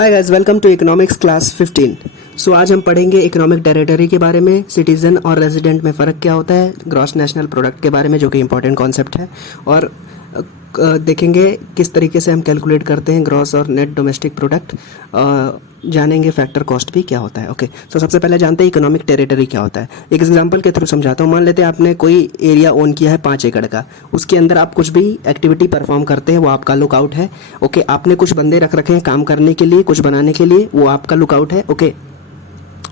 Hi guys, welcome to economics class 15। So आज हम पढ़ेंगे इकोनॉमिक टेरिटरी के बारे में, सिटीज़न और रेजिडेंट में फ़र्क क्या होता है, ग्रॉस नेशनल प्रोडक्ट के बारे में जो कि इंपॉर्टेंट कॉन्सेप्ट है, और देखेंगे किस तरीके से हम कैलकुलेट करते हैं ग्रॉस और नेट डोमेस्टिक प्रोडक्ट। जानेंगे फैक्टर कॉस्ट भी क्या होता है। ओके, सो सबसे पहले जानते हैं इकोनॉमिक टेरिटरी क्या होता है। एक एग्जांपल के थ्रू समझाता हूँ। मान लेते हैं आपने कोई एरिया ओन किया है 5 एकड़ का, उसके अंदर आप कुछ भी एक्टिविटी परफॉर्म करते हैं, वो आपका लुकआउट है। ओके, आपने कुछ बंदे रख रखे हैं काम करने के लिए, कुछ बनाने के लिए, वो आपका लुकआउट है। ओके,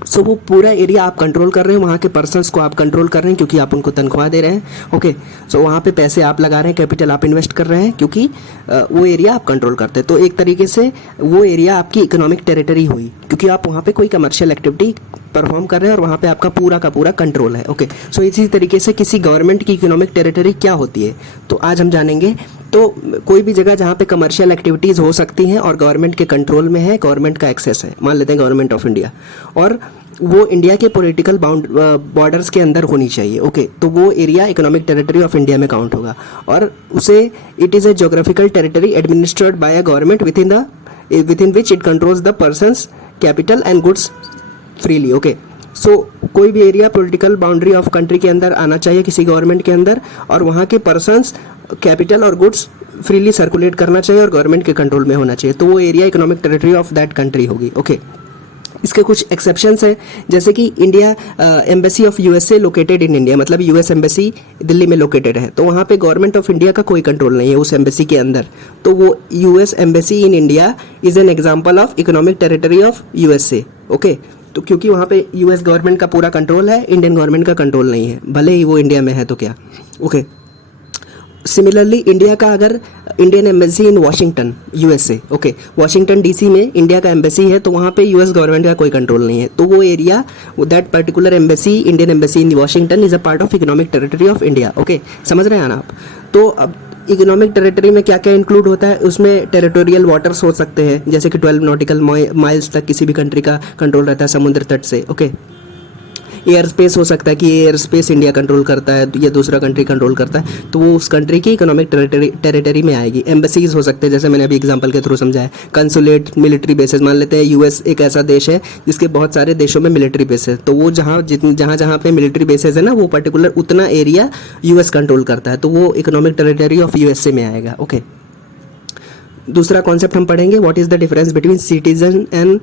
सो वो पूरा एरिया आप कंट्रोल कर रहे हैं, वहाँ के पर्सन्स को आप कंट्रोल कर रहे हैं क्योंकि आप उनको तनख्वाह दे रहे हैं। ओके, सो वहाँ पे पैसे आप लगा रहे हैं, कैपिटल आप इन्वेस्ट कर रहे हैं क्योंकि वो एरिया आप कंट्रोल करते हैं। तो एक तरीके से वो एरिया आपकी इकोनॉमिक टेरिटरी हुई क्योंकि आप वहाँ पे कोई कमर्शियल एक्टिविटी परफॉर्म कर रहे हैं और वहाँ पे आपका पूरा का पूरा कंट्रोल है। ओके, सो इसी तरीके से किसी गवर्नमेंट की इकोनॉमिक टेरिटरी क्या होती है, तो आज हम जानेंगे। तो कोई भी जगह जहाँ पे कमर्शियल एक्टिविटीज़ हो सकती हैं और गवर्नमेंट के कंट्रोल में है, गवर्नमेंट का एक्सेस है, मान लेते हैं गवर्नमेंट ऑफ इंडिया, और वो इंडिया के पॉलिटिकल बॉर्डर्स के अंदर होनी चाहिए। ओके, तो वो area economic territory of India में काउंट होगा और उसे it is a geographical territory administered by a government within which it controls the persons, capital and goods freely. Okay, so कोई भी area political boundary of country के अंदर आना चाहिए किसी गवर्नमेंट के अंदर, और वहाँ के पर्सन्स, कैपिटल और गुड्स फ्रीली सर्कुलेट करना चाहिए और गवर्नमेंट के कंट्रोल में होना चाहिए, तो वो area economic territory of that country होगी। ओके, इसके कुछ एक्सेप्शंस हैं, जैसे कि India embassy of USA located in India, मतलब यूएस एम्बेसी दिल्ली में लोकेटेड है, तो वहाँ पे गवर्नमेंट ऑफ इंडिया का कोई कंट्रोल नहीं है उस एम्बेसी के अंदर, तो वो US embassy in India is an example of economic territory of USA. Okay, तो क्योंकि वहाँ पे यूएस गवर्नमेंट का पूरा कंट्रोल है, इंडियन गवर्नमेंट का कंट्रोल नहीं है, भले ही वो इंडिया में है तो क्या। ओके, सिमिलरली इंडिया का अगर Indian embassy in Washington USA, okay, Washington DC में इंडिया का एम्बेसी है, तो वहाँ पे यूएस गवर्नमेंट का कोई कंट्रोल नहीं है, तो वो area, that particular embassy, Indian embassy in Washington is a part of economic territory of India. Okay, समझ रहे हैं ना आप। तो अब इकोनॉमिक टेरिटरी में क्या क्या इंक्लूड होता है, उसमें टेरिटोरियल वाटर्स हो सकते हैं, जैसे कि 12 नॉटिकल माइल्स तक किसी भी कंट्री का कंट्रोल रहता है समुद्र तट से। ओके, एयर स्पेस हो सकता है कि एयर स्पेस इंडिया कंट्रोल करता है या दूसरा कंट्री कंट्रोल करता है, तो वो उस कंट्री की इकोनॉमिक टेरिटरी में आएगी। एम्बेसीज हो सकते हैं, जैसे मैंने अभी एग्जांपल के थ्रू समझाया। कंसुलेट, मिलिट्री बेसेस, मान लेते हैं यूएस एक ऐसा देश है जिसके बहुत सारे देशों में मिलिट्री बेस है, तो वो जहाँ जहाँ पे मिलिट्री बेसेस है ना, वो पर्टिकुलर उतना एरिया यूएस कंट्रोल करता है, तो वो इकोनॉमिक टेरिटरी ऑफ यूएसए में आएगा। ओके, दूसरा कॉन्सेप्ट हम पढ़ेंगे, what is the difference between citizen and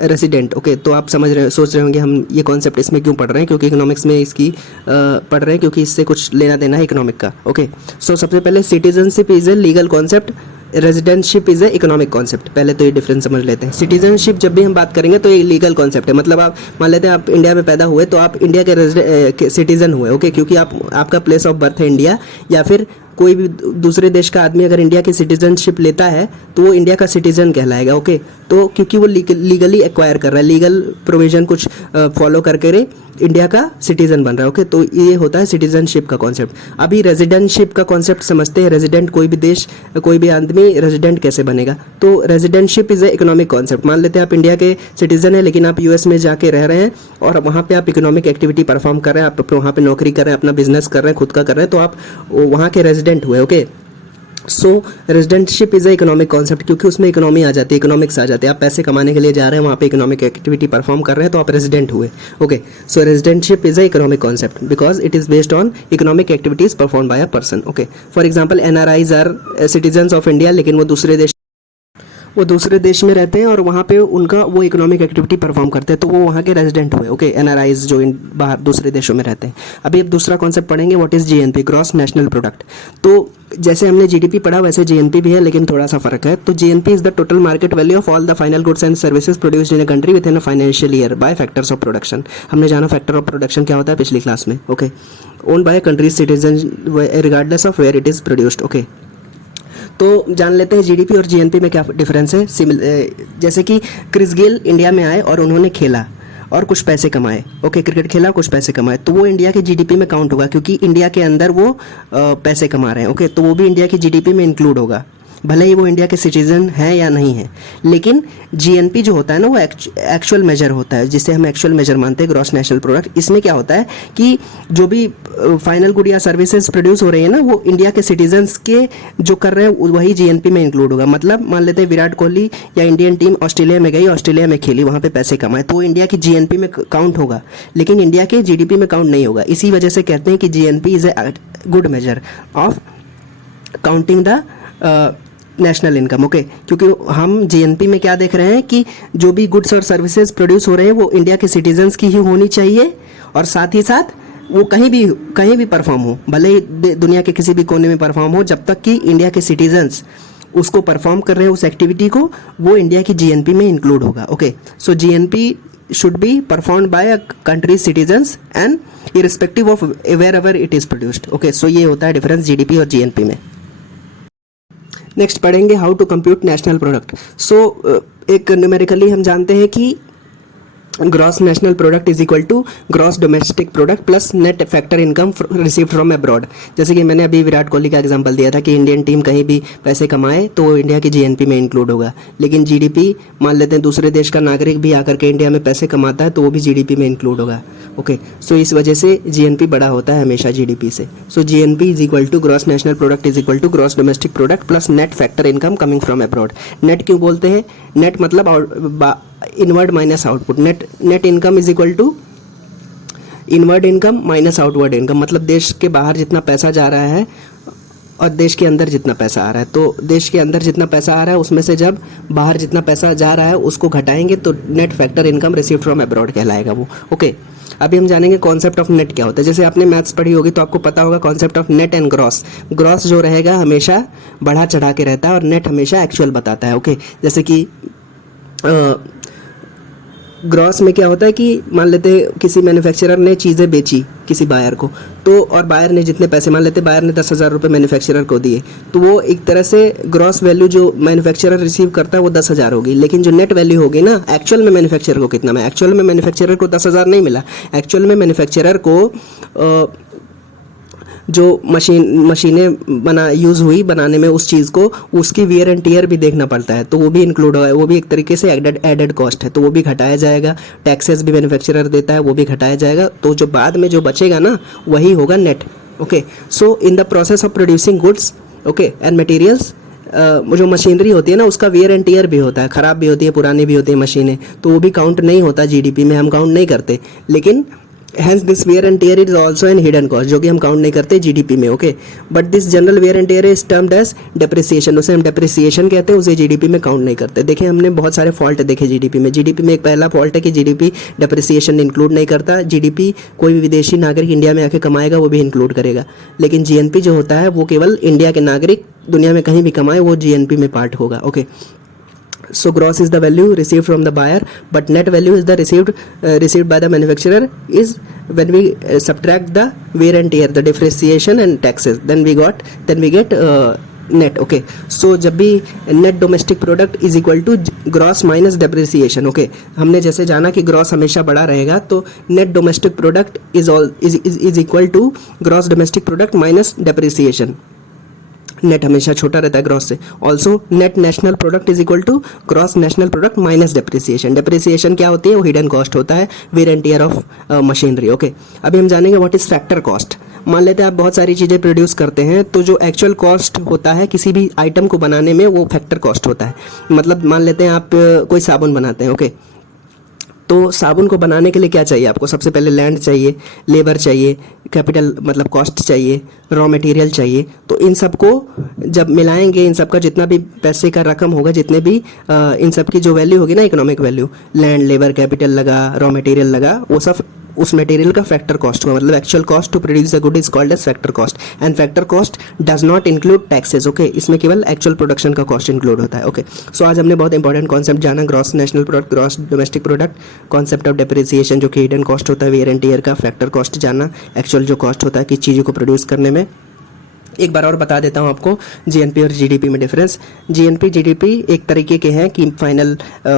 resident. Okay, तो आप सोच रहे होंगे हम ये कॉन्सेप्ट इसमें क्यों पढ़ रहे हैं, क्योंकि इकोनॉमिक्स में इसकी पढ़ रहे हैं क्योंकि इससे कुछ लेना देना है इकोनॉमिक का। ओके, सो सबसे पहले citizenship is a legal concept, residentship is a economic concept. पहले तो ये डिफरेंस समझ लेते हैं। सिटीजनशिप जब भी हम बात करेंगे तो ये लीगल कॉन्सेप्ट है, मतलब आप मान लेते हैं आप इंडिया में पैदा हुए तो आप इंडिया के सिटीजन हुए। ओके, क्योंकि आपका प्लेस ऑफ बर्थ है इंडिया, या फिर कोई भी दूसरे देश का आदमी अगर इंडिया की सिटीजनशिप लेता है तो वो इंडिया का सिटीजन कहलाएगा। ओके, तो क्योंकि वो लीगली एक्वायर कर रहा है, लीगल प्रोविजन कुछ फॉलो करके इंडिया का सिटीजन बन रहा है। ओके, तो ये होता है सिटीजनशिप का कॉन्सेप्ट। अभी रेजिडेंटशिप का कॉन्सेप्ट समझते हैं। रेजिडेंट, कोई भी देश, कोई भी आदमी रेजिडेंट कैसे बनेगा, तो residentship is a economic concept. मान लेते हैं आप इंडिया के सिटीजन हैं लेकिन आप यूएस में जाके रह रहे हैं और वहाँ पे आप इकोनॉमिक एक्टिविटी परफॉर्म कर रहे हैं, आप वहाँ पे नौकरी कर रहे हैं, अपना बिजनेस कर रहे हैं, खुद का कर रहे हैं, तो आप वहाँ के रेजिडेंट हुए। Okay, so residentship is a economic concept, क्योंकि उसमें इकोनॉमी आ जाती है, इकोनॉमिक्स आ जाते हैं। आप पैसे कमाने के लिए जा रहे हैं, वहाँ पे इकोनॉमिक एक्टिविटी परफॉर्म कर रहे हैं, तो आप रेजिडेंट हुए। Okay, so residentship is a economic concept because it is based on economic activities perform by a person. Okay, for example NRIs are citizens of India, लेकिन वो दूसरे देश में रहते हैं और वहाँ पे उनका वो इकोनॉमिक एक्टिविटी परफॉर्म करते हैं, तो वो वहाँ के रेजिडेंट हुए। ओके, एनआरआईज जो बाहर दूसरे देशों में रहते हैं। अभी अब दूसरा कॉन्सेप्ट पढ़ेंगे, what is GNP, gross national product. तो जैसे हमने जीडीपी पढ़ा वैसे जीएनपी भी है, लेकिन थोड़ा सा फर्क है। तो GNP is the total market value of all the final goods and services produced in a country with in a financial year by factors of production. हमने जाना फैक्टर ऑफ प्रोडक्शन क्या होता है पिछली क्लास में। Okay, owned by countries citizen regardless of where it is produced. Okay, तो जान लेते हैं जीडीपी और जीएनपी में क्या डिफरेंस है। जैसे कि क्रिस गेल इंडिया में आए और उन्होंने खेला और कुछ पैसे कमाए। ओके, क्रिकेट खेला, कुछ पैसे कमाए, तो वो इंडिया के जीडीपी में काउंट होगा क्योंकि इंडिया के अंदर वो पैसे कमा रहे हैं। ओके, तो वो भी इंडिया की जीडीपी में इंक्लूड होगा। भले ही वो इंडिया के सिटीजन हैं या नहीं है। लेकिन जीएनपी जो होता है ना वो एक्चुअल मेजर होता है, जिसे हम एक्चुअल मेजर मानते हैं, ग्रॉस नेशनल प्रोडक्ट। इसमें क्या होता है कि जो भी फाइनल गुड या सर्विसेज प्रोड्यूस हो रही है ना, वो इंडिया के सिटीजन्स के जो कर रहे हैं वही जीएनपी में इंक्लूड होगा। मतलब मान लेते हैं विराट कोहली या इंडियन टीम ऑस्ट्रेलिया में गई, ऑस्ट्रेलिया में खेली, वहाँ पे पैसे कमाए, तो इंडिया की जीएनपी में काउंट होगा, लेकिन इंडिया के जीडीपी में काउंट नहीं होगा। इसी वजह से कहते हैं कि GNP is a good measure of counting the national income. Okay, क्योंकि हम जीएनपी में क्या देख रहे हैं कि जो भी गुड्स और सर्विसेज प्रोड्यूस हो रहे हैं वो इंडिया के सिटीजन्स की ही होनी चाहिए, और साथ ही साथ वो कहीं भी परफॉर्म हो, भले ही दुनिया के किसी भी कोने में परफॉर्म हो, जब तक कि इंडिया के सिटीजन्स उसको परफॉर्म कर रहे हैं उस एक्टिविटी को, वो इंडिया की जीएनपी में इंक्लूड होगा। Okay, so GNP should be performed by a country's citizens and irrespective of wherever it is produced. Okay, so ये होता है डिफरेंस जीडीपी और जीएनपी में। नेक्स्ट पढ़ेंगे how to compute national product. So एक numerically हम जानते हैं कि gross national product is equal to gross domestic product plus net factor income received from abroad. जैसे कि मैंने अभी विराट कोहली का एग्जांपल दिया था कि इंडियन टीम कहीं भी पैसे कमाए तो वो इंडिया की जीएनपी में इंक्लूड होगा, लेकिन जीडीपी मान लेते हैं दूसरे देश का नागरिक भी आकर के इंडिया में पैसे कमाता है तो वो भी जीडीपी में इंक्लूड होगा। ओके, सो इस वजह से जीएनपी बड़ा होता है हमेशा जीडीपी से। So GNP is equal to gross national product is equal to gross domestic product plus net factor income coming from abroad. Net क्यों बोलते हैं? नेट मतलब inward minus output. Net income is equal to inward income minus outward income, मतलब देश के बाहर जितना पैसा जा रहा है और देश के अंदर जितना पैसा आ रहा है। तो देश के अंदर जितना पैसा आ रहा है उसमें से जब बाहर जितना पैसा जा रहा है उसको घटाएंगे तो net factor income received from abroad कहलाएगा वो। ओके, अभी हम जानेंगे कॉन्सेप्ट ऑफ नेट क्या होता है। जैसे आपने मैथ्स पढ़ी होगी तो आपको पता होगा concept of net and gross. Gross जो रहेगा हमेशा बढ़ा चढ़ा के रहता है और नेट हमेशा एक्चुअल बताता है। ओके, जैसे कि ग्रॉस में क्या होता है कि मान लेते किसी मैन्युफैक्चरर ने चीज़ें बेची किसी बायर को, तो और बायर ने जितने पैसे, मान लेते बायर ने 10,000 रुपये मैन्युफैक्चरर को दिए, तो वो एक तरह से ग्रॉस वैल्यू जो मैन्युफैक्चरर रिसीव करता है वो 10,000 होगी। लेकिन जो नेट वैल्यू होगी ना, एक्चुअल में मैन्युफैक्चरर को कितना में, एक्चुअल में मैन्युफैक्चरर को 10,000 नहीं मिला। एक्चुअल में मैन्युफैक्चरर को जो मशीनें यूज़ हुई बनाने में उस चीज़ को, उसकी वियर एंड टियर भी देखना पड़ता है, तो वो भी इंक्लूड है, वो भी एक तरीके से एडेड कॉस्ट है, तो वो भी घटाया जाएगा। टैक्सेस भी मैन्युफैक्चरर देता है, वो भी घटाया जाएगा। तो जो बाद में जो बचेगा ना वही होगा net. Okay, so in the process of producing goods okay and materials, जो मशीनरी होती है ना उसका वियर एंड टियर भी होता है, ख़राब भी होती है, पुरानी भी होती है मशीनें, तो वो भी काउंट नहीं होता जीडीपी में, हम काउंट नहीं करते। लेकिन hence this wear and tear is also an hidden cost, जो कि हम काउंट नहीं करते जीडीपी में। Okay, but this general wear and tear is termed as depreciation, उसे हम डेप्रिसिएशन कहते हैं, उसे जीडीपी में काउंट नहीं करते। देखिए हमने बहुत सारे फॉल्ट देखे जीडीपी में। जीडीपी में एक पहला फॉल्ट है कि जीडीपी डेप्रिसिएशन इंक्लूड नहीं करता। जीडीपी कोई भी विदेशी नागरिक इंडिया में आके कमाएगा वो भी इंक्लूड करेगा, लेकिन जीएनपी जो होता है वो केवल इंडिया के नागरिक दुनिया में कहीं भी कमाए वो जीएनपी में पार्ट होगा। Okay, so gross is the value received from the buyer, but net value is the received by the manufacturer is when we subtract the wear and tear, the depreciation and taxes, then we get net. Okay, so जब भी net domestic product is equal to gross minus depreciation. Okay, हमने जैसे जाना कि gross हमेशा बड़ा रहेगा, तो net domestic product is equal to gross domestic product minus depreciation. Net हमेशा छोटा रहता है ग्रॉस से। Also net national product is equal to gross national product minus depreciation. Depreciation क्या होती है? वो हिडन कॉस्ट होता है, wear and tear of machinery. Okay, अभी हम जानेंगे व्हाट इज फैक्टर कॉस्ट। मान लेते हैं आप बहुत सारी चीज़ें प्रोड्यूस करते हैं, तो जो एक्चुअल कॉस्ट होता है किसी भी आइटम को बनाने में वो फैक्टर कॉस्ट होता है। मतलब मान लेते हैं आप कोई साबुन बनाते हैं। ओके, तो साबुन को बनाने के लिए क्या चाहिए आपको? सबसे पहले लैंड चाहिए, लेबर चाहिए, कैपिटल मतलब कॉस्ट चाहिए, रॉ मटेरियल चाहिए। तो इन सब को जब मिलाएंगे, इन सब का जितना भी पैसे का रकम होगा, जितने भी इन सब की जो वैल्यू होगी ना, economic value, land, labour, capital लगा, रॉ मटेरियल लगा, वो सब उस मटेरियल का फैक्टर कॉस्ट हुआ। मतलब actual cost to produce a good is called as factor cost, and factor cost does not include taxes. Okay, इसमें केवल एक्चुअल प्रोडक्शन का कॉस्ट इंक्लूड होता है। ओके, सो आज हमने बहुत इंपॉर्टेंट कॉन्सेप्ट जाना, gross national product, gross domestic product, concept of depreciation जो कि हिडन कॉस्ट होता है, वेयर एंड टियर का, फैक्टर कॉस्ट जाना, एक्चुअल जो कॉस्ट होता है किस चीज़ों को प्रोड्यूस करने में, एक बार और बता देता हूँ आपको जीएनपी और जीडीपी में डिफरेंस। जीएनपी जीडीपी एक तरीके के हैं कि फाइनल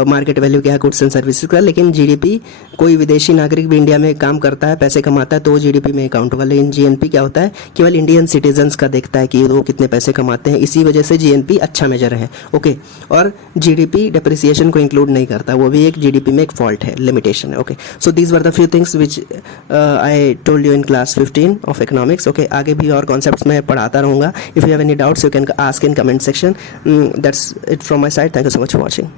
मार्केट वैल्यू क्या है गुड्स एंड सर्विसेज का, लेकिन जीडीपी कोई विदेशी नागरिक भी इंडिया में काम करता है, पैसे कमाता है, तो वो जीडीपी में काउंट होगा। लेकिन जीएनपी क्या होता है, केवल इंडियन सिटीजन्स का देखता है कि वो कितने पैसे कमाते हैं, इसी वजह से जीएनपी अच्छा मेजर है। ओके, और जीडीपी डेप्रिसिएशन को इंक्लूड नहीं करता, वो भी एक जीडीपी में एक फॉल्ट है, लिमिटेशन है। Okay, so these were the few things which I told you in class 15 of economics. Okay, आगे भी और कॉन्सेप्ट्स मैं पढ़ाता रहूँगा। If you have any doubts you can ask in comment section. That's it from my side. Thank you so much for watching.